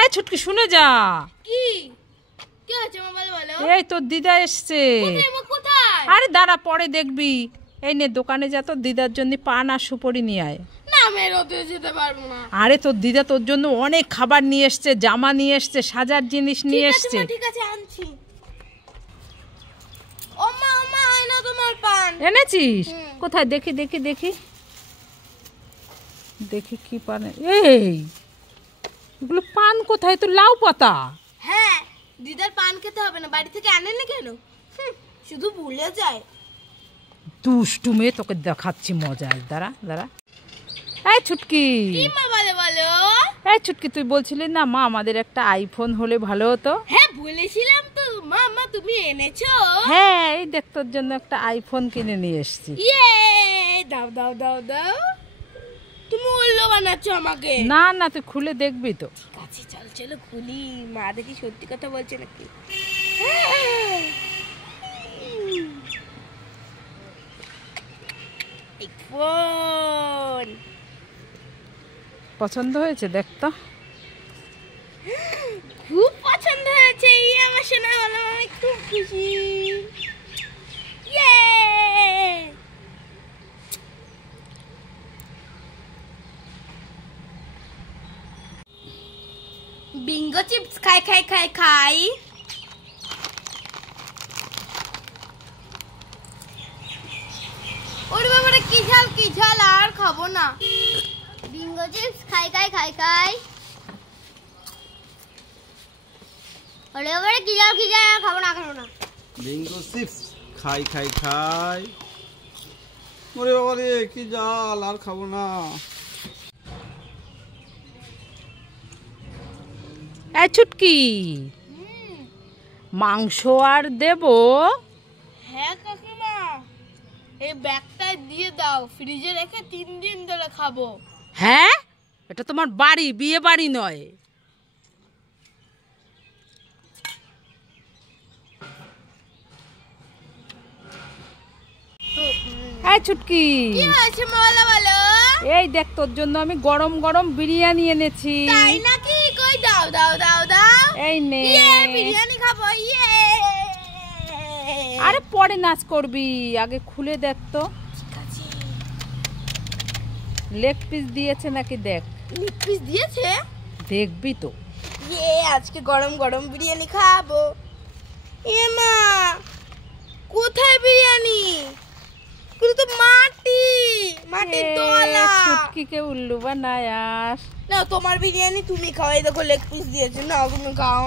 এই ছুটকি শুনে যা। কি কি হচ্ছে মা বলো বলো? এই তোর দিদা এসছে। কোথায়? আরে দাঁড়া পরে দেখবি। এই নে দোকানে যা, তোর দিদার জন্য পান আর সুপারি নিয়ে আয়। না আমি রোদে যেতে পারবো না। আরে তোর দিদা তোর জন্য অনেক খাবার নিয়ে এসছে, জামা নিয়ে এসছে, সাজার জিনিস নিয়ে এসছে। ঠিক আছে আনছি। ও মা হয় না তোমার পান এনেছিস? কোথায় দেখি দেখি দেখি দেখি কি পান। এই এগুলো পান কোথায়? তো লাউ পাতা। হ্যাঁ দিদার পান খেতে হবে না, বাড়ি থেকে আনেনি কেন? শুধু ভুলে যায়। দুষ্টু মেয়ে, তোকে দেখাচ্ছি মজা। দাঁড়া দাঁড়া। এই ছুটকি, কি মা বলো বলো? এই ছুটকি তুই বলছিলি না মা আমাদের একটা আইফোন হলে ভালো হতো? হ্যাঁ বলেছিলাম তো মা। তুমি এনেছো? হ্যাঁ এই দেখ তোর জন্য একটা আইফোন কিনে নিয়ে এসেছি। ইয়ে দাও দাও দাও দাও। তুমি উল্লো বানাচ্ছো আমাকে। না না তুই খুলে দেখবি তো। ঠিক আছে চল চলো খুলি। মা দেখি সত্যি কথা বলছে নাকি। ফোন পছন্দ হয়েছে? দেখ তো। খুব পছন্দ হয়েছে। আমার শোনা হলো, আমি খুব খুশি। ইয়ে বিঙ্গো চিপস খাই খাই খাই খাই। ওরে বাবারে কি ঝাল আর খাবো না। বিঙ্গো চিপস খাই খাই খাই খাই। ওরে বাবারে কি ঝাল আর খাবো না। বিঙ্গো চিপস খাই খাই খাই। ওরে বাবারে কি ঝাল আর খাবো না। এই ছুটকি মাংস আর দেব? হ্যাঁ কাকিমা, এই ব্যাগটা দিয়ে দাও, ফ্রিজে রেখে 3 দিন ধরে খাবো। হ্যাঁ এটা তোমার বাড়ি, বিয়ে বাড়ি নয়। এই ছুটকি কি হয়েছে বলো বলো? এই দেখ তোর জন্য আমি গরম গরম বিরিয়ানি এনেছি। তাই নাকি? কই দাও দাও দাও দাও। এই নে। বিরিয়ানি খাবো। আরে পরে নাচ করবি, আগে খুলে দেখ তো। ঠিক আছে। লেগ পিস দিয়েছে নাকি দেখ। লেগ পিস দিয়েছে? দেখবি তো। আজকে গরম গরম বিরিয়ানি খাবো। মা কোথায় বিরিয়ানি? কিন্তু তো মাটির দোলা। ছুটকিকে উল্লু বানায়াস। না তোমার বিরিয়ানি তুমি খাও। এই দেখো লেগ পিস দিয়েছে, না তুমি খাও।